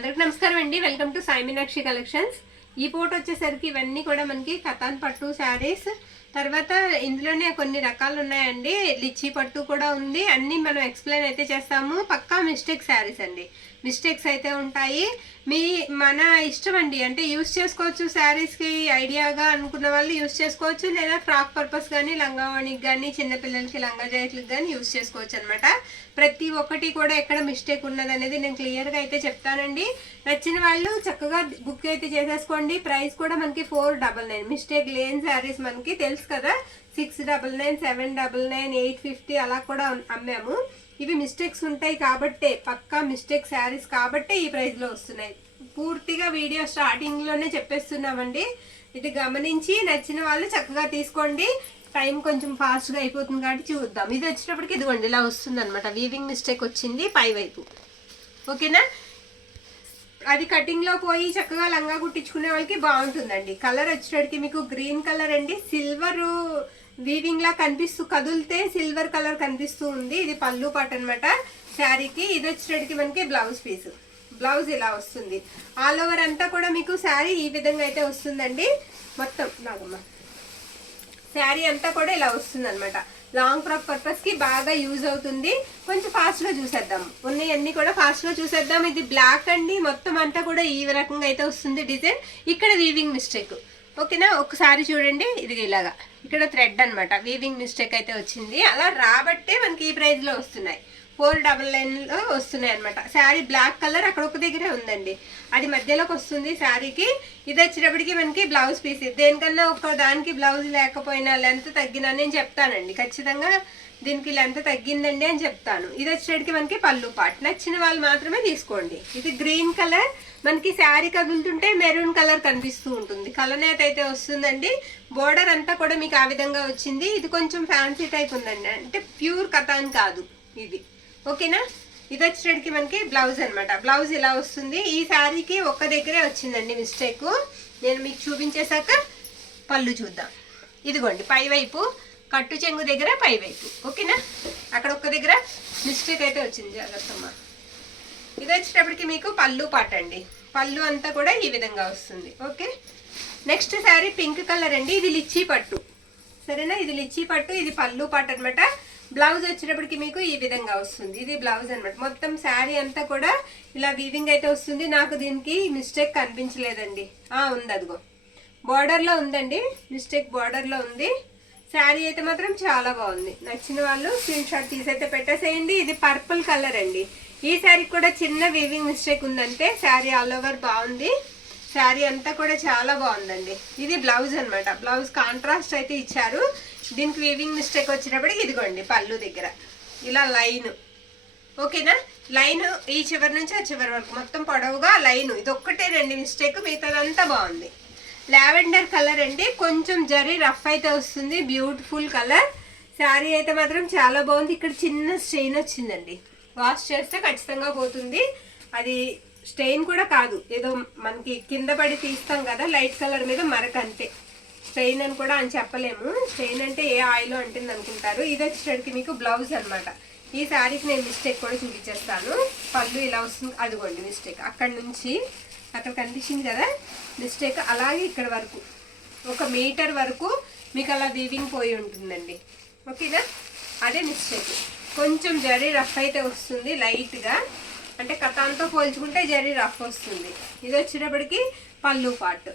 అందరికి నమస్కారం అండి. Welcome to Sai Meenakshi collections. ఈ ఫోటో వచ్చేసరికి ఇవన్నీ కూడా మనకి కతాన్ పట్టు శారీస్. తర్వాత ఇందులోనే కొన్ని రకాలు ఉన్నాయండి. లిచ్చి పట్టు కూడా ఉంది. అన్నీ మనం ఎక్స్ప్లెయిన్ అయితే చేస్తాము. పక్కా మిస్టేక్ శారీస్ అండి. మిస్టేక్స్ అయితే ఉంటాయి. మన ఇష్టం అండి. అంటే యూస్ చేసుకోవచ్చు. శారీస్కి ఐడియాగా అనుకున్న వాళ్ళు యూస్ చేసుకోవచ్చు, లేదా ఫ్రాక్ పర్పస్ కానీ లంగావాణికి కానీ చిన్నపిల్లలకి లంగా జాకెట్లకు కానీ యూస్ చేసుకోవచ్చు అనమాట. ప్రతి ఒక్కటి కూడా ఎక్కడ మిస్టేక్ ఉన్నది అనేది నేను క్లియర్గా అయితే చెప్తానండి. నచ్చిన వాళ్ళు చక్కగా బుక్ అయితే చేసేసుకోండి. ప్రైస్ కూడా మనకి 499. మిస్టేక్ లేని శారీస్ మనకి తెలుసు కదా, 699, 799, 850 అలా కూడా అమ్మాము. ఇవి మిస్టేక్స్ ఉంటాయి కాబట్టే, పక్కా మిస్టేక్ శారీస్ కాబట్టే ఈ ప్రైస్లో వస్తున్నాయి. పూర్తిగా వీడియో స్టార్టింగ్లోనే చెప్పేస్తున్నామండి. ఇది గమనించి నచ్చిన వాళ్ళు చక్కగా తీసుకోండి. టైం కొంచెం ఫాస్ట్గా అయిపోతుంది కాబట్టి చూద్దాం. ఇది వచ్చేటప్పటికి ఇదిగోండి ఇలా వస్తుంది అనమాట. వీవింగ్ మిస్టేక్ వచ్చింది పై వైపు. ఓకేనా, అది కటింగ్లో పోయి చక్కగా లంగా కుట్టించుకునే వాళ్ళకి బాగుంటుందండి. కలర్ వచ్చేటప్పటికి మీకు గ్రీన్ కలర్ అండి. సిల్వర్ వీవింగ్ లా కనిపిస్తూ, కదిలితే సిల్వర్ కలర్ కనిపిస్తూ ఉంది. ఇది పళ్ళు పాట అనమాట శారీకి. ఇది వచ్చేటప్పటికి మనకి బ్లౌజ్ పీస్. బ్లౌజ్ ఇలా వస్తుంది. ఆల్ ఓవర్ అంతా కూడా మీకు శారీ ఈ విధంగా అయితే వస్తుందండి. మొత్తం లాగమ్మ శారీ అంతా కూడా ఇలా వస్తుంది అనమాట. లాంగ్ ఫ్రాక్ పర్పస్ కి బాగా యూజ్ అవుతుంది. కొంచెం ఫాస్ట్ గా చూసేద్దాం. ఉన్నాయన్నీ కూడా ఫాస్ట్ గా చూసేద్దాం. ఇది బ్లాక్ అండి. మొత్తం అంతా కూడా ఈ రకంగా అయితే వస్తుంది డిజైన్. ఇక్కడ వీవింగ్ మిస్టేక్. ఓకేనా, ఒకసారి చూడండి. ఇది ఇలాగా ఇక్కడ థ్రెడ్ అనమాట. వీవింగ్ మిస్టేక్ అయితే వచ్చింది. అలా రాబట్టే మనకి ఈ ప్రైస్ లో వస్తున్నాయి. 499లో వస్తున్నాయి అనమాట. శారీ బ్లాక్ కలర్ అక్కడ ఒక దగ్గరే ఉందండి, అది మధ్యలోకి వస్తుంది శారీకి. ఇది వచ్చేటప్పటికి మనకి బ్లౌజ్ పీస్. దేనికన్నా ఒక దానికి బ్లౌజ్ లేకపోయినా లెంత్ తగ్గినా నేను చెప్తానండి. ఖచ్చితంగా దీనికి లెంత్ తగ్గిందండి అని చెప్తాను. ఇది వచ్చేటప్పటికి మనకి పళ్ళు పాట్. నచ్చిన వాళ్ళు మాత్రమే తీసుకోండి. ఇది గ్రీన్ కలర్. మనకి శారీ కదులుతుంటే మెరూన్ కలర్ కనిపిస్తూ ఉంటుంది. కలనేత అయితే వస్తుందండి. బోర్డర్ అంతా కూడా మీకు ఆ విధంగా వచ్చింది. ఇది కొంచెం ఫ్యాన్సీ టైప్ ఉందండి, అంటే ప్యూర్ కతాన్ కాదు ఇది. ఓకేనా, ఇది వచ్చేటప్పటికి మనకి బ్లౌజ్ అనమాట. బ్లౌజ్ ఇలా వస్తుంది. ఈ శారీకి ఒక్క దగ్గరే వచ్చిందండి మిస్టేక్. నేను మీకు చూపించేశాక పళ్ళు చూద్దాం. ఇదిగోండి పై వైపు కట్టు చెంగు దగ్గర పై వైపు. ఓకేనా, అక్కడ ఒక్క దగ్గర మిస్టేక్ అయితే వచ్చింది. జాగ్రత్తమ్మ. ఇది వచ్చేటప్పటికి మీకు పళ్ళు పాట అండి. పళ్ళు అంతా కూడా ఈ విధంగా వస్తుంది. Okay, next sari pink colour అండి. ఇది లిచ్చీ పట్టు. సరేనా, ఇది లిచ్చీ పట్టు. ఇది పళ్ళు పాట అనమాట. బ్లౌజ్ వచ్చేటప్పటికి మీకు ఈ విధంగా వస్తుంది. ఇది బ్లౌజ్ అనమాట. మొత్తం శారీ అంతా కూడా ఇలా వీవింగ్ అయితే వస్తుంది. నాకు దీనికి మిస్టేక్ కనిపించలేదండి. ఉంది, అదిగో బార్డర్లో ఉందండి. మిస్టేక్ బార్డర్లో ఉంది. శారీ అయితే మాత్రం చాలా బాగుంది. నచ్చిన వాళ్ళు స్క్రీన్ షాట్ తీసైతే పెట్టేసేయండి. ఇది పర్పుల్ కలర్ అండి. ఈ శారీకి కూడా చిన్న వీవింగ్ మిస్టేక్ ఉందంటే శారీ ఆల్ ఓవర్ బాగుంది. శారీ అంతా కూడా చాలా బాగుందండి. ఇది బ్లౌజ్ అనమాట. బ్లౌజ్ కాంట్రాస్ట్ అయితే ఇచ్చారు. దీనికి వీవింగ్ మిస్టేక్ వచ్చినప్పటికి ఇదిగోండి పళ్ళు దగ్గర ఇలా లైన్. ఓకేనా, లైన్ ఈ చివరి నుంచి ఆ చివరి వరకు మొత్తం పొడవుగా లైన్. ఇది ఒక్కటే రెండు మిస్టేక్, మిగతాదంతా బాగుంది. లావెండర్ కలర్ అండి. కొంచెం జరీ రఫ్ అయితే వస్తుంది. Beautiful colour. శారీ అయితే మాత్రం చాలా బాగుంది. ఇక్కడ చిన్న స్టెయిన్ వచ్చిందండి. వాష్ చేస్తే ఖచ్చితంగా పోతుంది. అది స్టెయిన్ కూడా కాదు, ఏదో మనకి కింద పడి తీస్తాం కదా లైట్ కలర్ మీద మరక, అంతే. స్టెయిన్ అని కూడా అని చెప్పలేము. స్టెయిన్ అంటే ఏ ఆయిల్ అంటుంది అనుకుంటారు. ఇది వచ్చేసరికి మీకు బ్లౌజ్ అనమాట. ఈ శారీకి నేను మిస్టేక్ కూడా చూపించేస్తాను. పళ్ళు ఇలా వస్తుంది. అదిగోండి మిస్టేక్. అక్కడ నుంచి అక్కడ కనిపించింది కదా మిస్టేక్. అలాగే ఇక్కడ వరకు 1 మీటర్ వరకు మీకు అలా వీవింగ్ పోయి ఉంటుందండి. ఓకేనా, అదే మిస్టేక్. కొంచెం జరీ రఫ్ అయితే వస్తుంది లైట్గా, అంటే కతాన్తో పోల్చుకుంటే జరీ రఫ్ వస్తుంది. ఇది వచ్చేటప్పటికి పళ్ళు పార్ట్.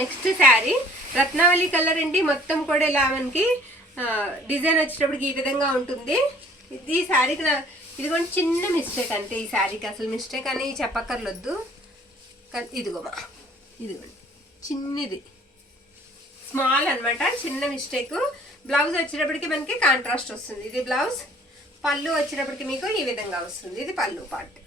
నెక్స్ట్ శారీ రత్నావళి కలర్ అండి. మొత్తం కూడా ఇలా మనకి డిజైన్ వచ్చేటప్పటికి ఈ విధంగా ఉంటుంది. ఈ శారీకి ఇదిగోండి చిన్న మిస్టేక్ అంతే. ఈ శారీకి అసలు మిస్టేక్ అని చెప్పక్కర్లొద్దు. ఇదిగోమా, ఇదిగోండి చిన్నది స్మాల్ అనమాట, చిన్న మిస్టేక్. బ్లౌజ్ వచ్చేటప్పటికి మనకి కాంట్రాస్ట్ వస్తుంది. ఇది బ్లౌజ్. పళ్ళు వచ్చేటప్పటికి మీకు ఈ విధంగా వస్తుంది. ఇది పళ్ళు పార్ట్.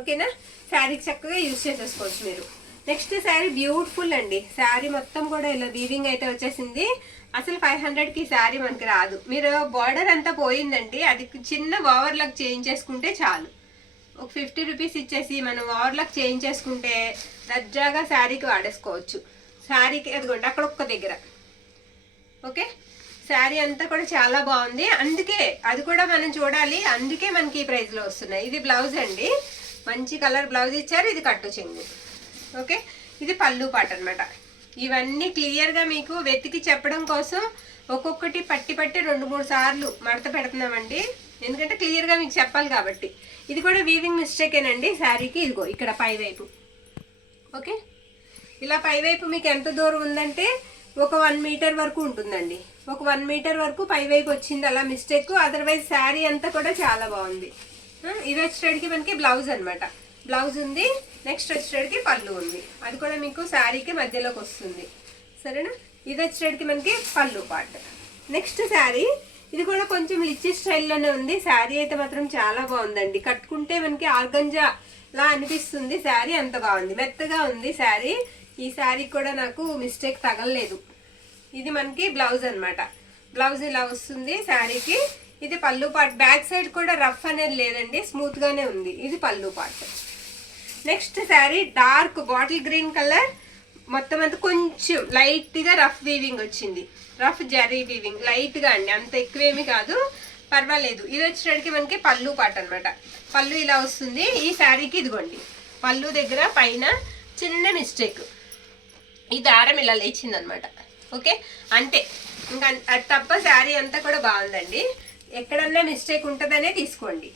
ఓకేనా, శారీకి చక్కగా యూజ్ చేసేసుకోవచ్చు మీరు. నెక్స్ట్ శారీ బ్యూటిఫుల్ అండి. శారీ మొత్తం కూడా ఇలా వీవింగ్ అయితే వచ్చేసింది. అసలు 500కి శారీ మనకి రాదు. మీరు బార్డర్ అంతా పోయిందండి, అది చిన్న ఓవర్లాక్ చేంజ్ చేసుకుంటే చాలు. ఒక 50 రూపీస్ ఇచ్చేసి మనం ఓవర్లాక్ చేంజ్ చేసుకుంటే దర్జాగా శారీకి వాడేసుకోవచ్చు. శారీకి అదిగోండి అక్కడ ఒక్క దగ్గర. ఓకే, శారీ అంతా కూడా చాలా బాగుంది. అందుకే అది కూడా మనం చూడాలి. అందుకే మనకి ఈ ప్రైస్ లో వస్తున్నాయి. ఇది బ్లౌజ్ అండి. మంచి కలర్ బ్లౌజ్ ఇచ్చారు. ఇది కట్టు చెంగు. ఓకే, ఇది పళ్ళు పాట అనమాట. ఇవన్నీ క్లియర్గా మీకు వెతికి చెప్పడం కోసం ఒక్కొక్కటి పట్టి 2-3 సార్లు మడత పెడుతున్నామండి, ఎందుకంటే క్లియర్గా మీకు చెప్పాలి కాబట్టి. ఇది కూడా వీవింగ్ మిస్టేకేనండి శారీకి. ఇదిగో ఇక్కడ పైవైపు. ఓకే, ఇలా పైవైపు మీకు ఎంత దూరం ఉందంటే ఒక 1 మీటర్ వరకు ఉంటుందండి. ఒక 1 మీటర్ వరకు పైవైపు వచ్చింది అలా మిస్టేక్. అదర్వైజ్ శారీ అంతా కూడా చాలా బాగుంది. ఇది వచ్చేటికి మనకి బ్లౌజ్ అనమాట. బ్లౌజ్ ఉంది. నెక్స్ట్ వచ్చేటికి పళ్ళు ఉంది. అది కూడా మీకు శారీకి మధ్యలోకి వస్తుంది. సరేనా? ఇది వచ్చేటికి మనకి పళ్ళు పార్ట్. నెక్స్ట్ శారీ ఇది కూడా కొంచెం లిచ్చి స్టైల్లోనే ఉంది. శారీ అయితే మాత్రం చాలా బాగుందండి. కట్టుకుంటే మనకి ఆర్గంజా లా అనిపిస్తుంది. శారీ అంత బాగుంది, మెత్తగా ఉంది శారీ. ఈ శారీ కూడా నాకు మిస్టేక్ తగలలేదు. ఇది మనకి బ్లౌజ్ అనమాట. బ్లౌజ్ ఇలా వస్తుంది శారీకి. ఇది పళ్ళు పార్ట్. బ్యాక్ సైడ్ కూడా రఫ్ అనేది లేదండి, స్మూత్ గానే ఉంది. ఇది పళ్ళు part. Next sari dark bottle green colour. మొత్తం అంతా కొంచెం లైట్ గా రఫ్ వీవింగ్ వచ్చింది. రఫ్ జరీ వీవింగ్ లైట్ గా అండి, అంత ఎక్కువేమి కాదు, పర్వాలేదు. ఇది వచ్చేటికి మనకి పళ్ళు పార్ట్ అనమాట. పళ్ళు ఇలా వస్తుంది ఈ శారీకి. ఇదిగోండి పళ్ళు దగ్గర పైన చిన్న మిస్టేక్, ఈ దారం ఇలా లేచింది అనమాట. ఓకే, అంతే, ఇంకా అది తప్ప శారీ అంతా కూడా బాగుందండి. ఎక్కడన్నా మిస్టేక్ ఉంటుందనే తీసుకోండి.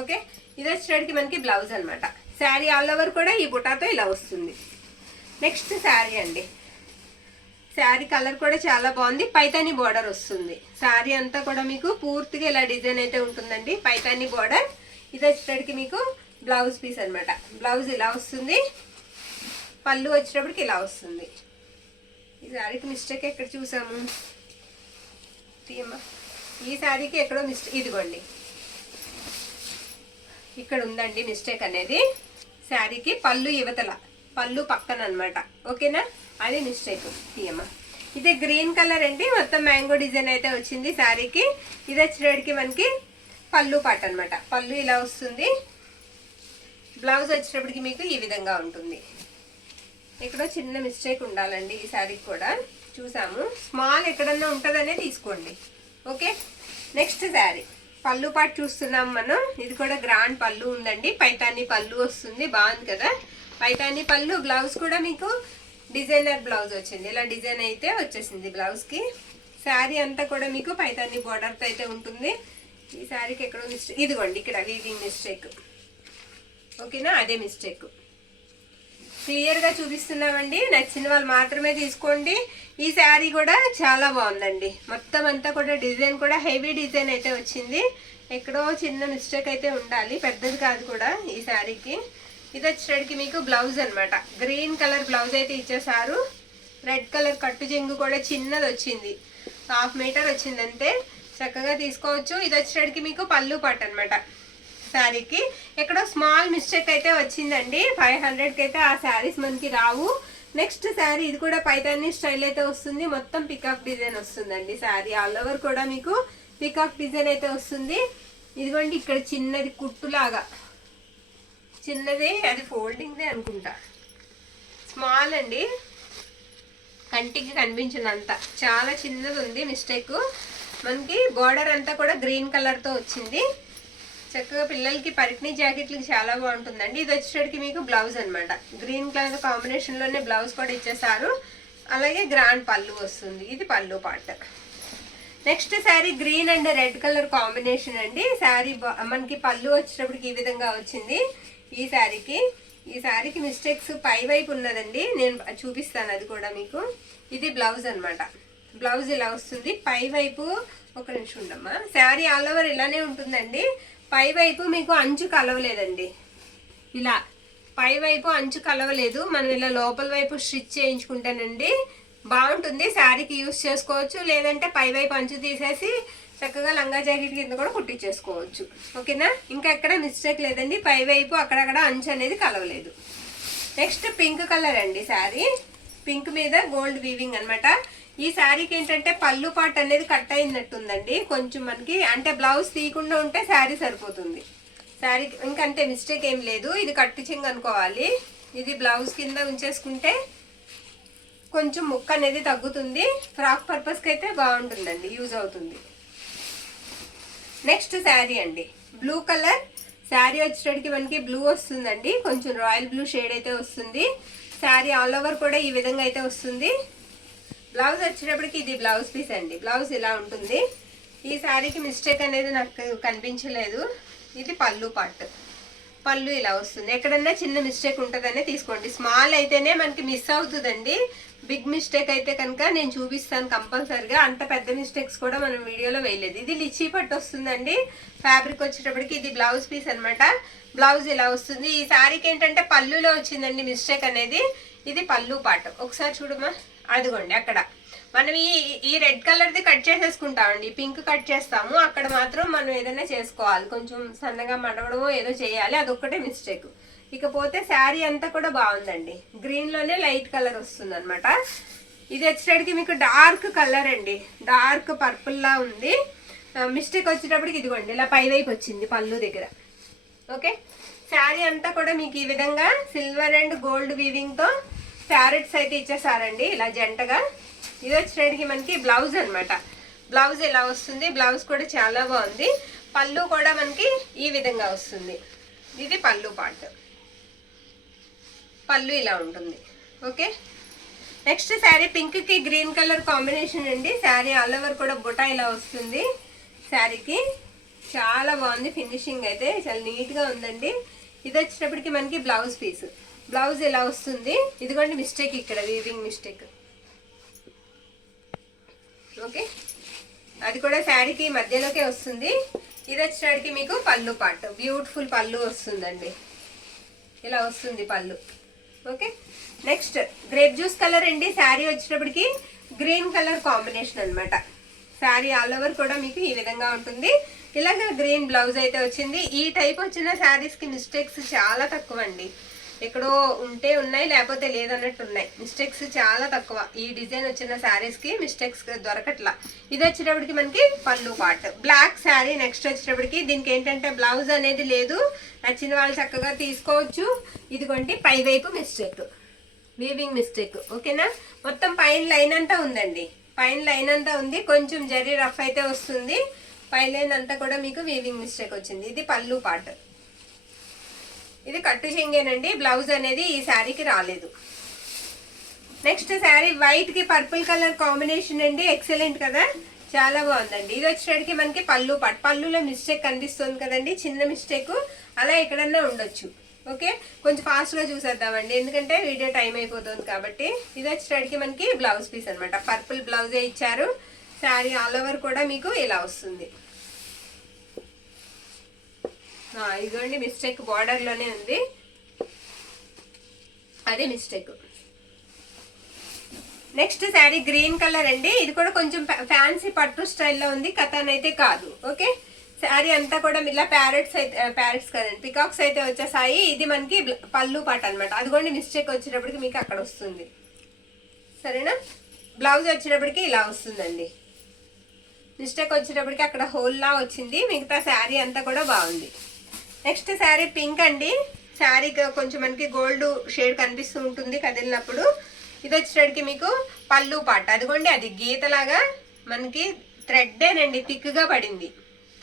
ఓకే, ఇది వచ్చేటికి మనకి బ్లౌజ్ అనమాట. శారీ ఆల్ ఓవర్ కూడా ఈ బుటాతో ఇలా వస్తుంది. నెక్స్ట్ శారీ అండి. శారీ కలర్ కూడా చాలా బాగుంది. పైతాని బోర్డర్ వస్తుంది. శారీ అంతా కూడా మీకు పూర్తిగా ఇలా డిజైన్ అయితే ఉంటుందండి, పైతాని బోర్డర్. ఇది వచ్చేటికి మీకు బ్లౌజ్ పీస్ అనమాట. బ్లౌజ్ ఇలా వస్తుంది. పళ్ళు వచ్చేటప్పటికి ఇలా వస్తుంది. ఈ శారీకి మిస్టేక్ ఎక్కడ చూసాము? ఈ శారీకి ఎక్కడో మిస్టేక్, ఇదిగోండి ఇక్కడ ఉందండి మిస్టేక్ అనేది. శారీకి పళ్ళు యువతల, పళ్ళు పక్కన అనమాట. ఓకేనా? అది మిస్టేక్. తీయమ్మా. ఇది గ్రీన్ కలర్ అండి, మొత్తం మ్యాంగో డిజైన్ అయితే వచ్చింది శారీకి. ఇది వచ్చేటికి మనకి పళ్ళు పాట అనమాట. పళ్ళు ఇలా వస్తుంది. బ్లౌజ్ వచ్చేటప్పటికి మీకు ఈ విధంగా ఉంటుంది. ఎక్కడో చిన్న మిస్టేక్ ఉండాలండి ఈ శారీకి కూడా, చూసాము. స్మాల్ ఎక్కడన్నా ఉంటుందనే తీసుకోండి. ఓకే, నెక్స్ట్ శారీ పళ్ళు పాటు చూస్తున్నాం మనం. ఇది కూడా గ్రాండ్ పళ్ళు ఉందండి, పైతాని పళ్ళు వస్తుంది. బాగుంది కదా పైతాని పళ్ళు. బ్లౌజ్ కూడా మీకు డిజైనర్ బ్లౌజ్ వచ్చింది, ఇలా డిజైన్ అయితే వచ్చేసింది బ్లౌజ్కి. శారీ అంతా కూడా మీకు పైతాని బోర్డర్తో అయితే ఉంటుంది. ఈ శారీకి ఎక్కడో మిస్టేక్, ఇదిగోండి ఇక్కడ వీవింగ్ మిస్టేక్. ఓకేనా? అదే మిస్టేక్ క్లియర్గా చూపిస్తున్నామండి. నచ్చిన వాళ్ళు మాత్రమే తీసుకోండి. ఈ శారీ కూడా చాలా బాగుందండి. మొత్తం అంతా కూడా డిజైన్ కూడా హెవీ డిజైన్ అయితే వచ్చింది. ఎక్కడో చిన్న మిస్టేక్ అయితే ఉండాలి, పెద్దది కాదు కూడా ఈ శారీకి. ఇది వచ్చేటికి మీకు బ్లౌజ్ అనమాట. గ్రీన్ కలర్ బ్లౌజ్ అయితే ఇచ్చేసారు. రెడ్ కలర్ కట్టు చెంగు కూడా చిన్నది వచ్చింది, 1/2 మీటర్ వచ్చింది అంతే. చక్కగా తీసుకోవచ్చు. ఇది వచ్చేటికి మీకు పళ్ళు పాట అనమాట. శారీకి ఎక్కడో స్మాల్ మిస్టేక్ అయితే వచ్చిందండి. 500కి అయితే ఆ శారీస్ మనకి రావు. నెక్స్ట్ శారీ ఇది కూడా పైతాని స్టైల్ అయితే వస్తుంది. మొత్తం పికాక్ డిజైన్ వస్తుందండి. శారీ ఆల్ ఓవర్ కూడా మీకు పికాక్ డిజైన్ అయితే వస్తుంది. ఇదిగోండి ఇక్కడ చిన్నది కుట్టులాగా చిన్నది, అది ఫోల్డింగ్దే అనుకుంటా, స్మాల్ అండి, కంటికి కనిపించినంత చాలా చిన్నది ఉంది మిస్టేక్. మనకి బార్డర్ అంతా కూడా గ్రీన్ కలర్తో వచ్చింది. చక్కగా పిల్లలకి పరిక్ని జాకెట్లకి చాలా బాగుంటుందండి. ఇది వచ్చేటికి మీకు బ్లౌజ్ అనమాట. గ్రీన్ కలర్ కాంబినేషన్లోనే బ్లౌజ్ కూడా ఇచ్చేసారు. అలాగే గ్రాండ్ పళ్ళు వస్తుంది. ఇది పళ్ళు part. Next sari green and red colour combination అండి. శారీ మనకి పళ్ళు వచ్చేటప్పటికి ఈ విధంగా వచ్చింది. ఈ శారీకి మిస్టేక్స్ పై వైపు ఉన్నదండి, నేను చూపిస్తాను అది కూడా మీకు. ఇది బ్లౌజ్ అనమాట. బ్లౌజ్ ఇలా వస్తుంది. పై వైపు ఒక నిమిషం ఉండమ్మా. శారీ ఆల్ ఓవర్ ఇలానే ఉంటుందండి. పై వైపు మీకు అంచు కలవలేదండి. ఇలా పై వైపు అంచు కలవలేదు. మనం ఇలా లోపల వైపు స్టిచ్ చేయించుకుంటానండి, బాగుంటుంది. శారీకి యూస్ చేసుకోవచ్చు. లేదంటే పై వైపు అంచు తీసేసి చక్కగా లంగా జాకెట్ కింద కూడా కుట్టించేసుకోవచ్చు. ఓకేనా? ఇంకా ఎక్కడ మిస్టేక్ లేదండి. పై వైపు అక్కడక్కడ అంచు అనేది కలవలేదు. నెక్స్ట్ పింక్ కలర్ అండి. శారీ పింక్ మీద గోల్డ్ వీవింగ్ అనమాట. ఈ శారీకి ఏంటంటే పళ్ళు పార్ట్ అనేది కట్ అయినట్టుందండి కొంచెం మనకి, అంటే బ్లౌజ్ తీయకుండా ఉంటే శారీ సరిపోతుంది. శారీ ఇంకంతే, మిస్టేక్ ఏం లేదు. ఇది కట్టు చెంగు అనుకోవాలి. ఇది బ్లౌజ్ కింద ఉంచేసుకుంటే కొంచెం ముక్క అనేది తగ్గుతుంది. ఫ్రాక్ పర్పస్కి అయితే బాగుంటుందండి, యూజ్ అవుతుంది. నెక్స్ట్ శారీ అండి బ్లూ కలర్ శారీ వచ్చేటప్పటికి మనకి బ్లూ వస్తుందండి, కొంచెం రాయల్ బ్లూ షేడ్ అయితే వస్తుంది. శారీ ఆల్ ఓవర్ కూడా ఈ విధంగా అయితే వస్తుంది. బ్లౌజ్ వచ్చేటప్పటికి ఇది బ్లౌజ్ పీస్ అండి. బ్లౌజ్ ఇలా ఉంటుంది. ఈ శారీకి మిస్టేక్ అనేది నాకు కనిపించలేదు. ఇది పళ్ళు పార్ట్. పళ్ళు ఇలా వస్తుంది. ఎక్కడన్నా చిన్న మిస్టేక్ ఉంటుందనే తీసుకోండి. స్మాల్ అయితేనే మనకి మిస్ అవుతుందండి. బిగ్ మిస్టేక్ అయితే కనుక నేను చూపిస్తాను కంపల్సరిగా. అంత పెద్ద మిస్టేక్స్ కూడా మనం వీడియోలో వేయలేదు. ఇది లిచీ పట్టు వస్తుందండి. ఫ్యాబ్రిక్ వచ్చేటప్పటికి ఇది బ్లౌజ్ పీస్ అనమాట. బ్లౌజ్ ఇలా వస్తుంది. ఈ శారీకి ఏంటంటే పళ్ళులో వచ్చిందండి మిస్టేక్ అనేది. ఇది పళ్ళు పార్ట్. ఒకసారి చూడమ్మా, అదిగోండి అక్కడ మనం ఈ రెడ్ కలర్ది కట్ చేసేసుకుంటామండి. పింక్ కట్ చేస్తాము, అక్కడ మాత్రం మనం ఏదైనా చేసుకోవాలి, కొంచెం సన్నగా మడవడమో ఏదో చేయాలి, అదొక్కటే మిస్టేక్. ఇకపోతే శారీ అంతా కూడా బాగుందండి. గ్రీన్లోనే లైట్ కలర్ వస్తుంది అనమాట. ఇది వచ్చేటప్పటికి మీకు డార్క్ కలర్ అండి, డార్క్ పర్పుల్లా ఉంది. మిస్టేక్ వచ్చేటప్పటికి ఇదిగోండి ఇలా పైవైపు వచ్చింది పళ్ళు దగ్గర. ఓకే, శారీ అంతా కూడా మీకు ఈ విధంగా సిల్వర్ అండ్ గోల్డ్ వీవింగ్తో ప్యారెట్స్ అయితే ఇచ్చేసారండి ఇలా జంటగా. ఇది వచ్చేటప్పటికి మనకి బ్లౌజ్ అనమాట. బ్లౌజ్ ఇలా వస్తుంది. బ్లౌజ్ కూడా చాలా బాగుంది. పళ్ళు కూడా మనకి ఈ విధంగా వస్తుంది. ఇది పళ్ళు పార్ట్. పళ్ళు ఇలా ఉంటుంది. ఓకే, నెక్స్ట్ శారీ పింక్కి గ్రీన్ కలర్ కాంబినేషన్ అండి. శారీ ఆల్ ఓవర్ కూడా బుటా ఇలా వస్తుంది. శారీకి చాలా బాగుంది. ఫినిషింగ్ అయితే చాలా నీట్గా ఉందండి. ఇది వచ్చేటప్పటికి మనకి బ్లౌజ్ పీస్. బ్లౌజ్ ఇలా వస్తుంది. ఇదిగోండి మిస్టేక్ ఇక్కడ, వీవింగ్ మిస్టేక్. ఓకే, అది కూడా శారీకి మధ్యలోకే వస్తుంది. ఇది వచ్చేటప్పటికి మీకు పళ్ళు పార్ట్. బ్యూటిఫుల్ పళ్ళు వస్తుందండి, ఇలా వస్తుంది పళ్ళు. Okay, next grape juice colour అండి. శారీ వచ్చేటప్పటికి గ్రీన్ కలర్ కాంబినేషన్ అనమాట. శారీ ఆల్ ఓవర్ కూడా మీకు ఈ విధంగా ఉంటుంది. ఇలాగ గ్రీన్ బ్లౌజ్ అయితే వచ్చింది. ఈ టైప్ వచ్చిన శారీస్కి మిస్టేక్స్ చాలా తక్కువ అండి. ఎక్కడో ఉంటే ఉన్నాయి, లేకపోతే లేదన్నట్టు ఉన్నాయి. మిస్టేక్స్ చాలా తక్కువ. ఈ డిజైన్ వచ్చిన శారీస్కి మిస్టేక్స్ దొరకట్లా. ఇది వచ్చేటప్పటికి మనకి పళ్ళు పార్ట్. బ్లాక్ శారీ. నెక్స్ట్ వచ్చేటప్పటికి దీనికి ఏంటంటే బ్లౌజ్ అనేది లేదు. నచ్చిన వాళ్ళు చక్కగా తీసుకోవచ్చు. ఇదిగోండి పై వైపు మిస్టేక్, వీవింగ్ మిస్టేక్. ఓకేనా, మొత్తం పైన లైన్ అంతా ఉందండి. పైన లైన్ అంతా ఉంది. కొంచెం జరీ రఫ్ అయితే వస్తుంది. పై లైన్ అంతా కూడా మీకు వీవింగ్ మిస్టేక్ వచ్చింది. ఇది పళ్ళు పార్ట్. ఇది కట్టు చెంగేనండి. బ్లౌజ్ అనేది ఈ శారీకి రాలేదు. నెక్స్ట్ శారీ వైట్ కి పర్పుల్ కలర్ కాంబినేషన్ అండి. ఎక్సలెంట్ కదా, చాలా బాగుందండి. ఇది వచ్చేటికి మనకి పళ్ళు పార్ట్. పళ్ళులో మిస్టేక్ కనిపిస్తుంది కదండి, చిన్న మిస్టేక్ అలా ఎక్కడన్నా ఉండొచ్చు. ఓకే, కొంచెం ఫాస్ట్ గా చూసేద్దామండి, ఎందుకంటే వీడియో టైం అయిపోతుంది కాబట్టి. ఇది వచ్చేటికి మనకి బ్లౌజ్ పీస్ అనమాట. పర్పుల్ బ్లౌజే ఇచ్చారు. శారీ ఆల్ ఓవర్ కూడా మీకు ఇలా వస్తుంది. ఇదిగోండి మిస్టేక్ బార్డర్ లోనే ఉంది, అదే mistake. Next sari green colour అండి. ఇది కూడా కొంచెం ఫ్యాన్సీ పట్టు స్టైల్లో ఉంది, కథన్ అయితే కాదు. ఓకే, శారీ అంతా కూడా ఇలా ప్యారెట్స్ అయితే, ప్యారెట్స్ కదండి, పికాక్స్ అయితే వచ్చేసాయి. ఇది మనకి పళ్ళు పాట అనమాట. అదిగోండి మిస్టేక్ వచ్చేటప్పటికి మీకు అక్కడ వస్తుంది. సరేనా, బ్లౌజ్ వచ్చేటప్పటికి ఇలా వస్తుందండి. మిస్టేక్ వచ్చేటప్పటికి అక్కడ హోల్లా వచ్చింది. మిగతా శారీ అంతా కూడా బాగుంది. నెక్స్ట్ శారీ పింక్ అండి. శారీ కొంచెం మనకి గోల్డ్ షేడ్ కనిపిస్తూ ఉంటుంది కదిలినప్పుడు. ఇది వచ్చేటప్పటికి మీకు పళ్ళు పాట. అదిగోండి అది గీతలాగా మనకి థ్రెడ్డేనండి, థిక్గా పడింది.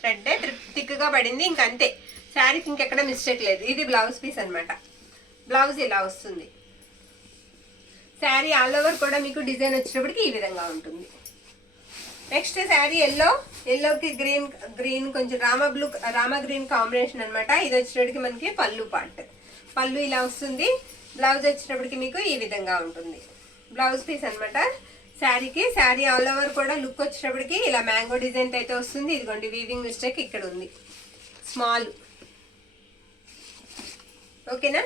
థ్రెడ్డే థిక్గా పడింది, ఇంకంతే. శారీకి ఇంకెక్కడ మిస్టేక్ లేదు. ఇది బ్లౌజ్ పీస్ అనమాట. బ్లౌజ్ ఇలా వస్తుంది. శారీ ఆల్ ఓవర్ కూడా మీకు డిజైన్ వచ్చేటప్పటికి ఈ విధంగా ఉంటుంది. నెక్స్ట్ శారీ ఎల్లోకి గ్రీన్ కొంచెం రామా గ్రీన్ కాంబినేషన్ అనమాట. ఇది వచ్చేటప్పటికి మనకి పళ్ళు పార్ట్. పళ్ళు ఇలా వస్తుంది. బ్లౌజ్ వచ్చేటప్పటికి మీకు ఈ విధంగా ఉంటుంది. బ్లౌజ్ పీస్ అనమాట శారీకి. శారీ ఆల్ ఓవర్ కూడా లుక్ వచ్చేటప్పటికి ఇలా మ్యాంగో డిజైన్ అయితే వస్తుంది. ఇదిగోండి వీవింగ్ మిస్టేక్ ఇక్కడ ఉంది, స్మాల్. ఓకేనా,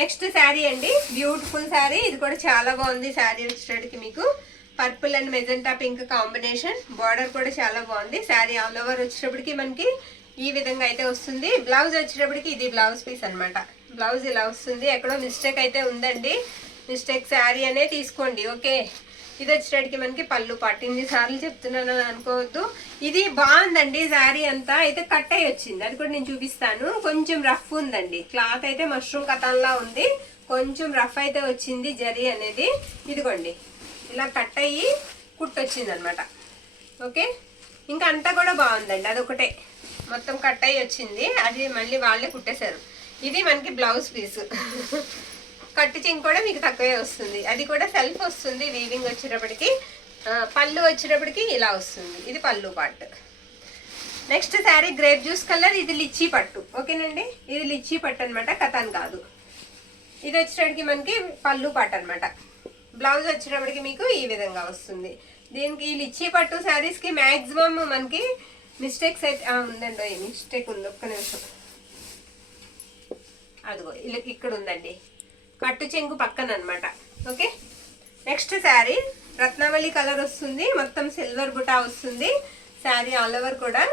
నెక్స్ట్ శారీ అండి. బ్యూటిఫుల్ శారీ. ఇది కూడా చాలా బాగుంది. శారీ వచ్చేటప్పటికి మీకు purple and magenta pink combination. Border కూడా చాలా బాగుంది. శారీ ఆల్ ఓవర్ వచ్చేటప్పటికి మనకి ఈ విధంగా అయితే వస్తుంది. బ్లౌజ్ వచ్చేటప్పటికి ఇది బ్లౌజ్ పీస్ అనమాట. బ్లౌజ్ ఇలా వస్తుంది. ఎక్కడో మిస్టేక్ అయితే ఉందండి, మిస్టేక్ శారీ అనే తీసుకోండి. ఓకే, ఇది వచ్చేటప్పటికి మనకి పళ్ళు పార్ట్. ఇన్నిసార్లు చెప్తున్నాను అనుకోవద్దు. ఇది బాగుందండి. శారీ అంతా అయితే కట్ అయ్యి వచ్చింది, అది కూడా నేను చూపిస్తాను. కొంచెం రఫ్ ఉందండి. క్లాత్ అయితే మష్రూమ్ కథన్లా ఉంది, కొంచెం రఫ్ అయితే వచ్చింది జరీ అనేది. ఇదిగోండి ఇలా కట్ అయ్యి కుట్టు వచ్చింది అనమాట. ఓకే, ఇంకా అంతా కూడా బాగుందండి. అదొకటే మొత్తం కట్ అయ్యి వచ్చింది, అది మళ్ళీ వాళ్ళే కుట్టేశారు. ఇది మనకి బ్లౌజ్ పీసు. కట్టు చెంగు కూడా మీకు తక్కువే వస్తుంది, అది కూడా సెల్ఫ్ వస్తుంది. వీవింగ్ వచ్చేటప్పటికి పళ్ళు వచ్చేటప్పటికి ఇలా వస్తుంది. ఇది పళ్ళు part. Next sari grape juice colour, ఇది లిచ్చీ పట్టు. ఓకేనండి, ఇది లిచ్చీ పట్టు అనమాట, కథాన్ కాదు. ఇది వచ్చేటప్పటికి మనకి పళ్ళు పార్ట్ అనమాట. బ్లౌజ్ వచ్చేటప్పటికి మీకు ఈ విధంగా వస్తుంది. దీనికి ఈ లిచ్చీ పట్టు శారీస్కి మ్యాక్సిమం మనకి మిస్టేక్స్ అయితే ఉందండి. మిస్టేక్ ఉంది, ఒక్క నిమిషం. అదిగో ఇక్కడ ఉందండి, కట్టు చెంగు పక్కన అనమాట. ఓకే, నెక్స్ట్ శారీ రత్నావళి కలర్ వస్తుంది, మొత్తం సిల్వర్ బుటా వస్తుంది. శారీ ఆల్ ఓవర్ కూడా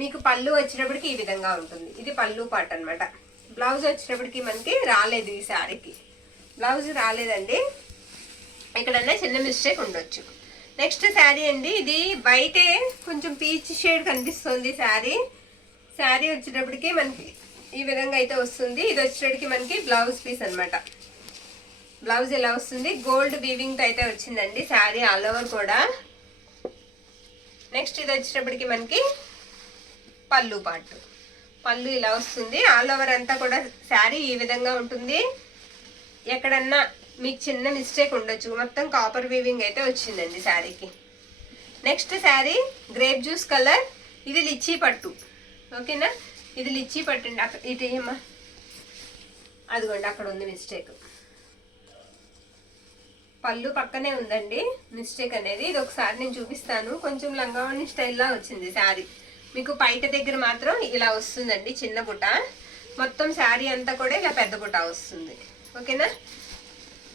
మీకు పళ్ళు వచ్చేటప్పటికి ఈ విధంగా ఉంటుంది. ఇది పళ్ళు పార్ట్ అనమాట. బ్లౌజ్ వచ్చేటప్పటికి మనకి రాలేదు, ఈ శారీకి బ్లౌజ్ రాలేదండి, ఎక్కడన్నా చిన్న మిస్టేక్ ఉండొచ్చు. నెక్స్ట్ శారీ అండి, ఇది బయటే కొంచెం పీచ్ షేడ్ కనిపిస్తుంది శారీ. శారీ వచ్చేటప్పటికి మనకి ఈ విధంగా అయితే వస్తుంది. ఇది వచ్చేటప్పటికి మనకి బ్లౌజ్ పీస్ అనమాట. బ్లౌజ్ ఇలా వస్తుంది, గోల్డ్ వీవింగ్తో అయితే వచ్చిందండి శారీ ఆల్ ఓవర్ కూడా. నెక్స్ట్ ఇది వచ్చేటప్పటికి మనకి పళ్ళు పార్ట్. పళ్ళు ఇలా వస్తుంది, ఆల్ ఓవర్ అంతా కూడా శారీ ఈ విధంగా ఉంటుంది. ఎక్కడన్నా మీకు చిన్న మిస్టేక్ ఉండొచ్చు, మొత్తం కాపర్ వీవింగ్ అయితే వచ్చిందండి శారీకి. Next sari grape juice colour, ఇది లిచ్చీ పట్టు. ఓకేనా, ఇది లిచ్చీ పట్టు అండి. అక్కడ ఇది ఏమా, అదిగోండి అక్కడ ఉంది మిస్టేక్, పళ్ళు పక్కనే ఉందండి మిస్టేక్ అనేది. ఇది ఒకసారి నేను చూపిస్తాను. కొంచెం లంగావణి స్టైల్లా వచ్చింది శారీ. మీకు పైట దగ్గర మాత్రం ఇలా వస్తుందండి చిన్న బుట్ట, మొత్తం శారీ అంతా కూడా ఇలా పెద్ద బుట్ట వస్తుంది. ఓకేనా,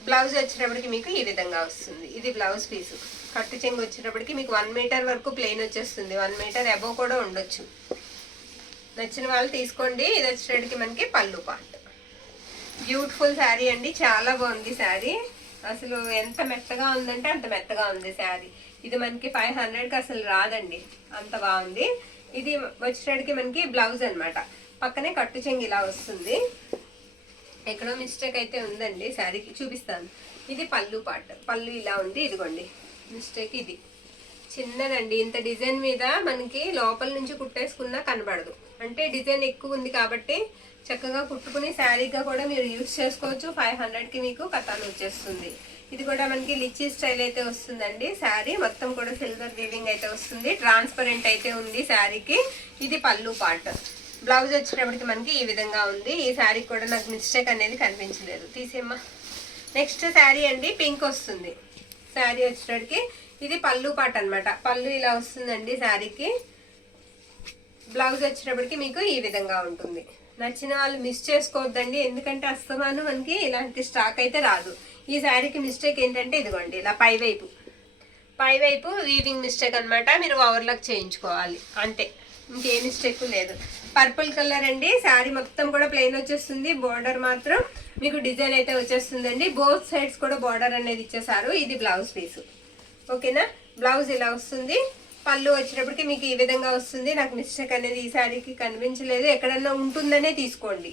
బ్లౌజ్ వచ్చేటప్పటికి మీకు ఈ విధంగా వస్తుంది. ఇది బ్లౌజ్ పీసు. కట్టు చెంగు వచ్చేటప్పటికి మీకు 1 మీటర్ వరకు ప్లెయిన్ వచ్చేస్తుంది, 1 మీటర్ అబోవ్ కూడా ఉండొచ్చు. నచ్చిన వాళ్ళు తీసుకోండి. ఇది వచ్చేటప్పటికి మనకి పళ్ళు పార్ట్. బ్యూటిఫుల్ శారీ అండి, చాలా బాగుంది శారీ. అసలు ఎంత మెత్తగా ఉందంటే అంత మెత్తగా ఉంది శారీ. ఇది మనకి 500కి అసలు రాదండి, అంత బాగుంది. ఇది వచ్చేటప్పటికి మనకి బ్లౌజ్ అనమాట. పక్కనే కట్టు చెంగు ఇలా వస్తుంది. ఎక్కడో మిస్టేక్ అయితే ఉందండి శారీకి, చూపిస్తాను. ఇది పళ్ళు పార్ట్. పళ్ళు ఇలా ఉంది, ఇదిగోండి మిస్టేక్ ఇది చిన్నదండి. ఇంత డిజైన్ మీద మనకి లోపల నుంచి కుట్టేసుకున్నా కనబడదు, అంటే డిజైన్ ఎక్కువ ఉంది కాబట్టి చక్కగా కుట్టుకుని శారీగా కూడా మీరు యూజ్ చేసుకోవచ్చు. 500కి మీకు కథాన్ వచ్చేస్తుంది. ఇది కూడా మనకి లిచ్చీ స్టైల్ అయితే వస్తుందండి. శారీ మొత్తం కూడా సిల్వర్ వీవింగ్ అయితే వస్తుంది, ట్రాన్స్పరెంట్ అయితే ఉంది శారీకి. ఇది పళ్ళు పార్ట్. బ్లౌజ్ వచ్చేటప్పటికి మనకి ఈ విధంగా ఉంది. ఈ శారీ కూడా నాకు మిస్టేక్ అనేది కనిపించలేదు, తీసేమ్మా. నెక్స్ట్ శారీ అండి, పింక్ వస్తుంది శారీ వచ్చేటప్పటికి. ఇది పళ్ళు పార్ట్ అనమాట. పళ్ళు ఇలా వస్తుందండి శారీకి. బ్లౌజ్ వచ్చేటప్పటికి మీకు ఈ విధంగా ఉంటుంది. నచ్చిన వాళ్ళు మిస్ చేసుకోవద్దండి, ఎందుకంటే అస్తమాను మనకి ఇలాంటి స్టాక్ అయితే రాదు. ఈ శారీకి మిస్టేక్ ఏంటంటే ఇదిగోండి ఇలా పైవైపు వీవింగ్ మిస్టేక్ అనమాట. మీరు ఓవర్లాక్ చేయించుకోవాలి అంతే, ఇంకే మిస్టేక్ లేదు. పర్పుల్ కలర్ అండి, శారీ మొత్తం కూడా ప్లెయిన్ వచ్చేస్తుంది. బోర్డర్ మాత్రం మీకు డిజైన్ అయితే వచ్చేస్తుందండి. బోత్ సైడ్స్ కూడా బోర్డర్ అనేది ఇచ్చేసారు. ఇది బ్లౌజ్ పీసు. ఓకేనా, బ్లౌజ్ ఇలా వస్తుంది. పళ్ళు వచ్చేటప్పటికి మీకు ఈ విధంగా వస్తుంది. నాకు మిస్టేక్ అనేది ఈ శారీకి కనిపించలేదు, ఎక్కడన్నా ఉంటుందనే తీసుకోండి.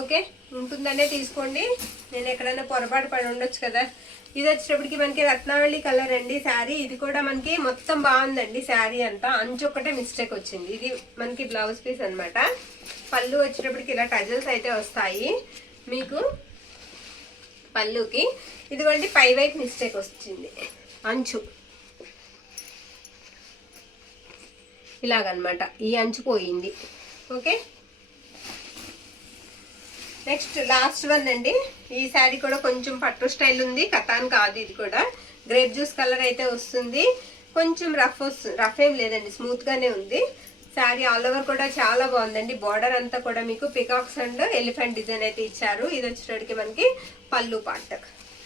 ఓకే, ఉంటుందనే తీసుకోండి, నేను ఎక్కడన్నా పొరపాటు పడి ఉండొచ్చు కదా. ఇది వచ్చేటప్పటికి మనకి రత్నావళి కలర్ అండి శారీ. ఇది కూడా మనకి మొత్తం బాగుందండి శారీ అంతా, అంచు ఒక్కటే మిస్టేక్ వచ్చింది. ఇది మనకి బ్లౌజ్ పీస్ అనమాట. పళ్ళు వచ్చేటప్పటికి ఇలా టజల్స్ అయితే వస్తాయి మీకు పళ్ళుకి. ఇదిగోండి పై వైపు మిస్టేక్ వచ్చింది, అంచు ఇలాగనమాట, ఈ అంచు పోయింది. ఓకే, నెక్స్ట్ లాస్ట్ వన్ అండి. ఈ శారీ కూడా కొంచెం పట్టు స్టైల్ ఉంది, కథాన్ కాదు. ఇది కూడా గ్రేప్ జ్యూస్ కలర్ అయితే వస్తుంది. కొంచెం రఫ్ ఏం లేదండి, స్మూత్ గానే ఉంది శారీ. ఆల్ ఓవర్ కూడా చాలా బాగుందండి. బార్డర్ అంతా కూడా మీకు పికాక్స్ అండ్ ఎలిఫెంట్ డిజైన్ అయితే ఇచ్చారు. ఇది వచ్చేటప్పటికి మనకి పళ్ళు పార్ట్.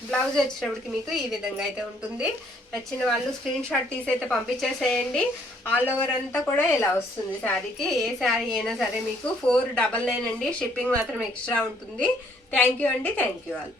బ్లౌజ్ వచ్చేటప్పటికి మీకు ఈ విధంగా అయితే ఉంటుంది. నచ్చిన వాళ్ళు స్క్రీన్ షాట్ తీసి అయితే పంపించేసేయండి. ఆల్ ఓవర్ అంతా కూడా ఇలా వస్తుంది శారీకి. ఏ శారీ అయినా సరే మీకు 499 అండి. షిప్పింగ్ మాత్రం ఎక్స్ట్రా ఉంటుంది. థ్యాంక్ యూ అండి, థ్యాంక్ యూ ఆల్.